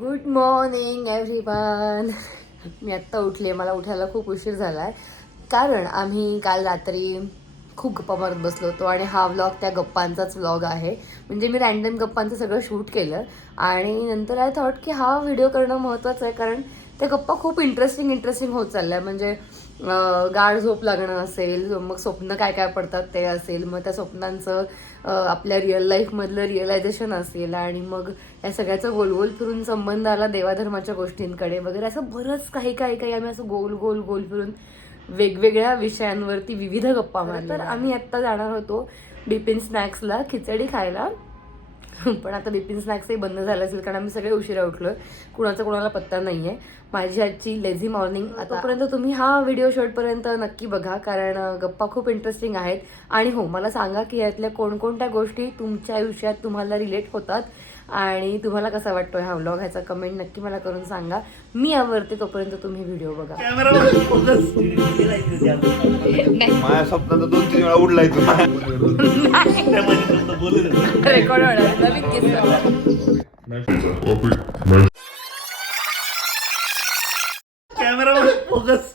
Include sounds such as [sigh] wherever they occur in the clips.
Good morning everyone मी आत्ता उठले मला उठायला खूप उशीर झाला आहे कारण आम्ही काल रात्री खूप गप्पा मारत बसलो होतो आणि हा व्लॉग त्या गप्पांचाच व्लॉग आहे. म्हणजे मी रँडम गप्पांचं सगळं शूट केलं आणि नंतर आय थॉट की हा व्हिडिओ करणं महत्त्वाचं आहे कारण त्या गप्पा खूप इंटरेस्टिंग इंटरेस्टिंग होत चालल्या म्हणजे गाढ झोप लागणं असेल मग स्वप्न काय काय पडतात ते असेल मग त्या स्वप्नांचं आपल्या रिअल लाईफमधलं रिअलायझेशन असेल आणि मग या सगळ्याचा गोल गोल फिरून संबंध आला देवाधर्माच्या गोष्टींकडे वगैरे असं बरंच काही काही काही आम्ही असं गोल गोल गोल फिरून वेगवेगळ्या विषयांवरती विविध गप्पा मारल्या तर आम्ही आत्ता जाणार होतो बिपिन स्नॅक्सला खिचडी खायला. पण आता बिपिन स्नॅक्सही बंद झालं असेल कारण आम्ही सगळे उशिरा उठलोय. कुणाचा कुणाला पत्ता नाही आहे माझी आजची लेझी मॉर्निंग आतापर्यंत तुम्ही हा व्हिडिओ शेवटपर्यंत नक्की बघा कारण गप्पा खूप इंटरेस्टिंग आहेत. आणि हो मला सांगा की यातल्या कोणकोणत्या गोष्टी तुमच्या आयुष्यात तुम्हाला रिलेट होतात? आणि तुम्हाला कसा वाटतोय हा व्लॉग ह्याचा कमेंट नक्की मला करून सांगा. मी आवडते तोपर्यंत तुम्ही व्हिडिओ बघा. माझ्या स्वप्नात दोन तीन वेळा उडलाय रेकॉर्ड होणार कॅमेरा फोकस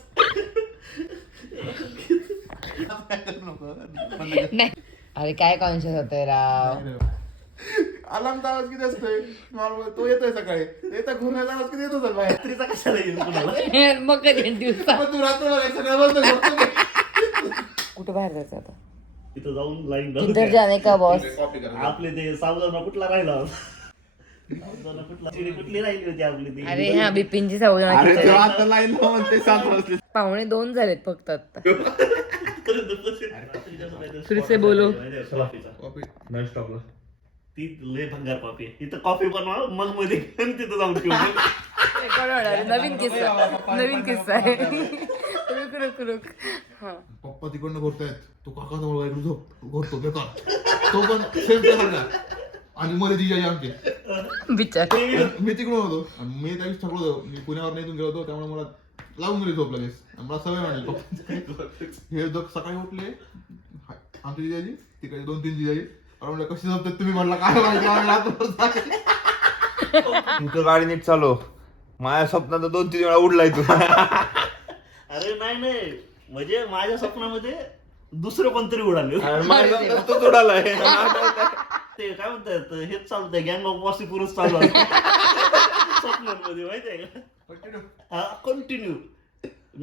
नाही अरे काय कॉन्शियस होतंय राव? अलार्मचा आवाज किती असतोय? नॉर्मल तो येतोय सकाळी. येता घुरण्याचा आवाज किती येतो बाहेर? रात्रीचा कशाला येईल कुणाला? [laughs] मग कधी दिवसा? तू रात्र सगळं बंद करतो कुठे बाहेर जायचं आता? तिथं जाऊन लाईन किधर जाने का बॉस आपले ते सावधाना कुठला राहिला? सावधाना कुठला? चिडी कुठली राहिली होती आपली ती? अरे हा बिपिनची सावधान अरे तेव्हा आता लाईन म्हणते सात वाजले. पावणे दोन झालेत फक्त आता. परत दुपारची- रात्रीच्या सकाळी फिर से बोलो. माहिती आहे कॉफीचा. नाही स्टॉपला ती लय भंगार कॉफी आहे. तिथं कॉफी बनवा मग मध्ये आणि तिथं जाऊन ठेवू. नवीन किस्सा. नवीन किस्सा आहे. रुक रुक रुक. हा. पप्पा तिकडनं घोरतायत तो काका जवळ इकडे झोप घोरतो बेकार. तो पण सेम त्यासारखा आणि मध्ये तिच्या आमचे. बिचार. मी तिकडून होतो. आणि मी त्या दिवशी थकलो होतो. मी पुण्यावर नाही इथून गेलो होतो त्यामुळे मला लावून गेली झोप लगेच. आणि मला सवय म्हणली पप्पा हे जग सकाळी उठले हा- आमची जिजाजी तिकडे दोन तीन जिजाजी म्हणलं कशी झोपतात तुम्ही म्हणला काय माहिती जागे. तुझं गाडी नीट चालव. माझ्या स्वप्नात दोन तीन वेळा उडलाय तू. अरे नाही नाही. म्हणजे माझ्या स्वप्नामध्ये दुसरं कोणतरी उडाले. तूच उडालाय. ते काय म्हणतात हेच चालतंय गँग ऑफ वासीपूरच चालू आहे. स्वप्नांमध्ये माहिती आहे का? हा कंटिन्यू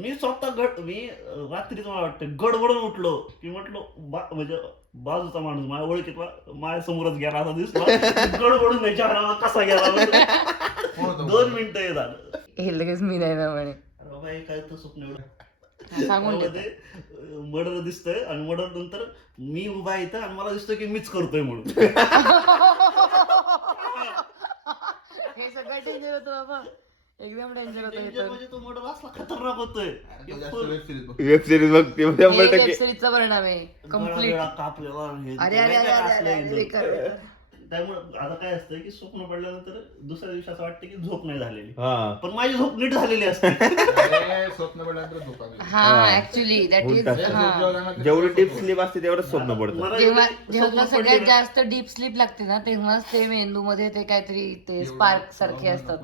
मी स्वतः गड मी अं, रात्रीच मला वाटतं गडबडून उठलो. की म्हटलो बा म्हणजे बाजूचा माणूस माझ्या ओळखीत माझ्या समोरच गेला असा दिसला. गडबडून चहा कसा गेला? दोन मिनिटं हे झालं. हे लगेच मी नाही ना म्हणे. अरे हे काय तर स्वप्न एवढं. सांगून ठेव. त्यामध्ये मर्डर दिसतंय आणि मर्डर नंतर मी उभा आहे इथं आणि मला दिसतोय की मीच करतोय म्हणून. हे सगळं डेंजर होतं बाबा. एकदम डेंजर होतं हे म्हणजे तो असला खतरनाक होतोय. वेब सिरीज बघते शंभर टक्के वेबसिरीजचा परिणाम आहे. कंप्लीट कापलेला अरे अरे अरे अरे अरे. त्यामुळे आता काय असतं की स्वप्न पडल्यानंतर दुसऱ्या दिवशी असं वाटतं की झोप नाही झालेली. हा. पण माझी झोप नीट झालेली असते. अरे, स्वप्न पडल्यानंतर झोप. हा हा. ऍक्च्युली दॅट इज उलटा. झोप हा. जेवढ्या ना- जेवढी डीप स्लीप असते तेवढंच स्वप्न पडतं. मला जेव्हा एवढी जेव्हा स्वप्न सगळ्यात ना, जास्त डीप स्लीप लागते ना तेव्हाच ते मेंदू मध्ये ते काहीतरी ते स्पार्क सारखे असतात.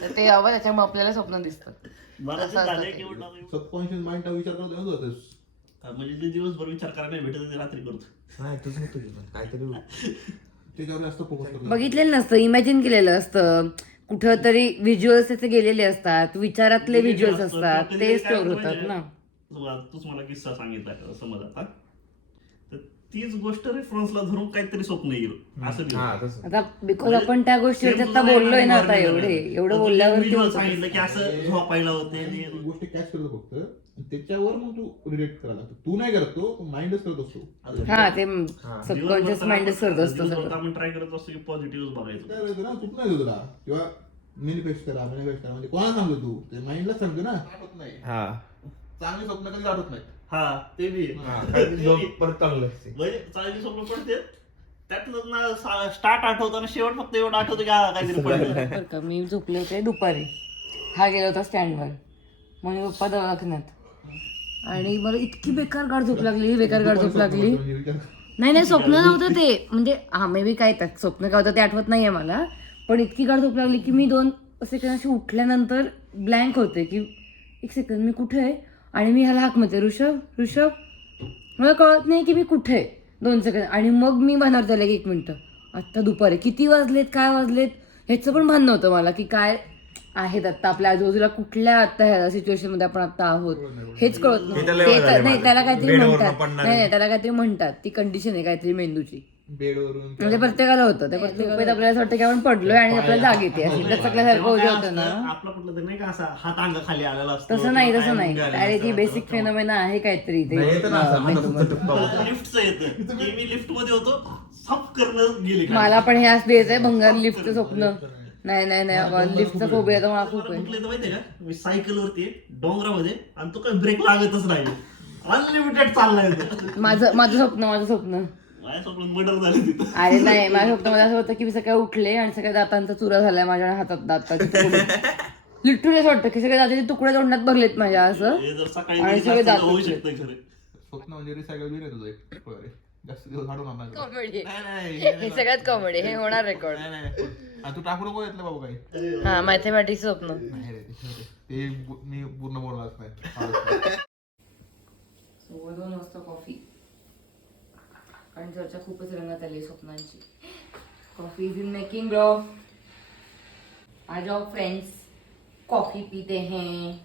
तर ते हवं त्याच्यामुळे आपल्याला स्वप्न दिसतात. मला असं जे असतं झालंय ते. की म्हटलं आता एवढं- सबकॉन्शियस माइंडचा विचार करत होतो होतोस. म्हणजे दिवसभर विचार करायला नाही भेटत ते रात्री करतो. नाही तुझं काहीतरी [laughs] त्याच्यावर जास्त फोकस करतो बघितलेलं नसतं इमॅजिन केलेलं असतं. कुठं तरी व्हिज्युअल्स त्याचे गेलेले असतात विचारातले व्हिज्युअल्स असतात. ते स्टोर होतात माहितीये? ना. तू- तूच मला किस्सा सांगितला का? समज आता. तर तीच गोष्ट रेफरन्सला धरून काहीतरी स्वप्न येईल. असं. आता बिकॉज आपण त्या गोष्टीवर Same आता तुझं बोललोय ना आता एवढे. एवढं होतं. सांगितलं की असं झोपायला होते गोष्ट कॅच करतो त्याच्यावर मग तू रिलेट करायला लागतो. तू नाही करत तो माइंडच करत असतो. हा ते सबकॉन्शियस माइंडच करत असतो सगळं. आपण ट्राय करत असतो की पॉझिटिव्ह बघायचं. काय होतं ना चुक नाही तुला. किंवा मेनिफेस्ट करा मॅनिफेस्ट करा. म्हणजे कोणाला सांगतो तू? ते माइंडला सांगतो ना. आठवत नाही. हा. चांगली स्वप्न कधी आठवत नाही हा. ते बी आहे. हा. परत चांगलं असते. म्हणजे चांगली स्वप्न पडते. त्यातलं ना स्टार्ट आठवताना शेवट फक्त एवढं आठवतं की हा काहीतरी [laughs] पडलं. बरं का मी झोपले होते दुपारी. हा गेला होता स्टँडवर म्हणे पप्पा दवाखान्यात. आणि मला इतकी बेकार गाड झोप लागली बेकार गाड झोप लागली. नाही नाही स्वप्न नव्हतं ते. म्हणजे हा मे बी काय त्यात स्वप्न काय होतं ते आठवत नाहीये मला. पण इतकी गाढ झोप लागली की मी दोन सेकंद अशी उठल्यानंतर ब्लँक होते की एक सेकंद मी कुठे आहे? आणि मी ह्याला हाक म्हणते ऋषभ ऋषभ मला कळत नाही की मी कुठे आहे? दोन सेकंद आणि मग मी म्हणणार त्याला की एक मिनटं. आत्ता दुपारी. किती वाजलेत? काय वाजलेत? ह्याचं पण भान नव्हतं मला की काय आहेत आत्ता आपल्या आजूबाजूला कुठल्या आत्ता ह्या सिच्युएशनमध्ये आपण आता आहोत? हेच कळत हे ते तर- नाही माझं. त्याला काहीतरी म्हणतात. नाही नाही त्याला काहीतरी म्हणतात. ती कंडिशन आहे काहीतरी मेंदूची. बेडवरून म्हणजे प्रत्येकाला होतं. ते प्रत्येक आपल्याला असं वाटतं की आपण पडलोय आणि आपल्याला जाग येते. लचकल्यासारखं होते होतं ना. असतं, आपलं कुठलं तरी नाही का असा हात अंगा खाली आलेला असतो तसं नाही तसं नाही. अरे ती बेसिक फेनोमेना आहे काहीतरी ते. लिफ्टचं येतं की मी लिफ्टमध्ये होतो साफ करणं गेले. खाली. मला पण हे असं द्यायचंय भंगार लिफ्टचं स्वप्न. नाही नाही नाही लिफ्टचं फोबिया तर मला खूप मला आहे. कुठलं माहितीये का? मी सायकल वरती आहे, डोंगरामध्ये आणि तो काही ब्रेक लागतच नाही. अनलिमिटेड चाललाय तो. माझं माझं स्वप्न माझं स्वप्न. माझ्या स्वप्न मर्डर झाले तिथं. अरे नाही माझ्या स्वप्न असं होतं की मी सकाळी उठले आणि सगळ्या दातांचा चुरा झालाय माझ्या हातात दाताचे लिटरली [laughs] असं वाटतं की सगळे दाताचे तुकडे तोंडात भरलेत माझ्या असं. हे आणि सगळे दात स्वप्न म्हणजे रिसायकल बी नाही तुझं एक. जास्त दिवस हे हे सगळ्यात कॉमेडी हे होणार रेकॉर्ड आणि तू टाकू नको घेतलं बाबा काही? हा मॅथमॅटिक्स स्वप्न. नाही रे, ते- बु- मी पूर्ण बोलणारच नाही. सव्वा दोन वाजता कॉफी कारण चर्चा खूपच रंगात आली स्वप्नांची. Coffee is in making bro आ जाओ फ्रेंड्स कॉफी पीते हैं.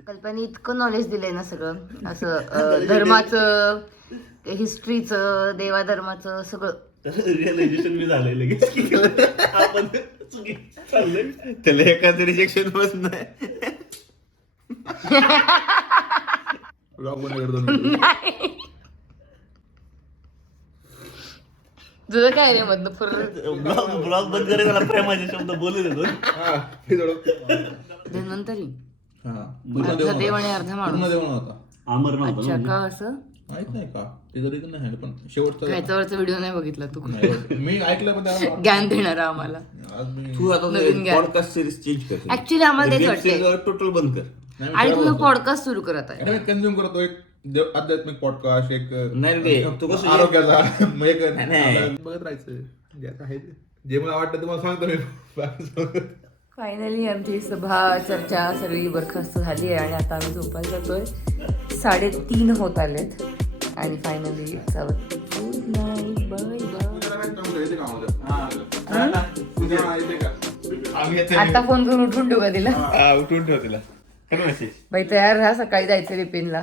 कल्पने इतकं नॉलेज दिलंय ना सगळं. असं अं, [laughs] धर्माचं हिस्ट्रीचं देवाधर्माचं सगळं. रिअलायझेशन बी झालंय लगेच. की आपण चाललंय. त्याला एखादं रिजेक्शन बस नाही. Vlog बंद कर दोन मिनिटं. तुझं काय रे मधनं फुर ब्लॉग ब्लॉग बंद करे त्याला प्रेमाचे शब्द बोलू देतो हा, हे थोडं. धन्वंतरी. हा, पूर्ण अर्धा देव नव्हता. अर्धा पूर्ण माणूस देव नव्हता. अमर नव्हता अच्छा ना. का असं? माहीत नाही का ते जरी नाही आहे, पण शेवटचं ह्याच्यावरचा व्हिडिओ नाही बघितला तू नाही, मी ऐकलं पण त्याला ज्ञान देणारा आम्हाला आज मी तू आता नवीन. पॉडकास्ट सिरीज चेंज कर ऍक्च्युली आम्हाला तेच वाटतंय टोटल बंद कर नाही, मी आणि तुझं. पॉडकास्ट सुरू करत आहे कंझ्युम करतो एक देव- आध्यात्मिक पॉडकास्ट एक नाही रे, तू कसं- आरोग्याचा मग एक नाही. आपलं बघत राहायचं जे आता आहे ते. जे मला वाटतं तुम्हाला सांगतो मी बाकी सांगतो. फायनली आमची सभा चर्चा सगळी बरखास्त झाली आहे आणि आता आम्ही झोपायला जातोय साडेतीन होत आलेत. आणि फायनली गुड नाईट बाय आता फोन करून उठून ठेवू का तिला उठून ठेव तिला. बाई तयार राहा सकाळी जायचं रिपिनला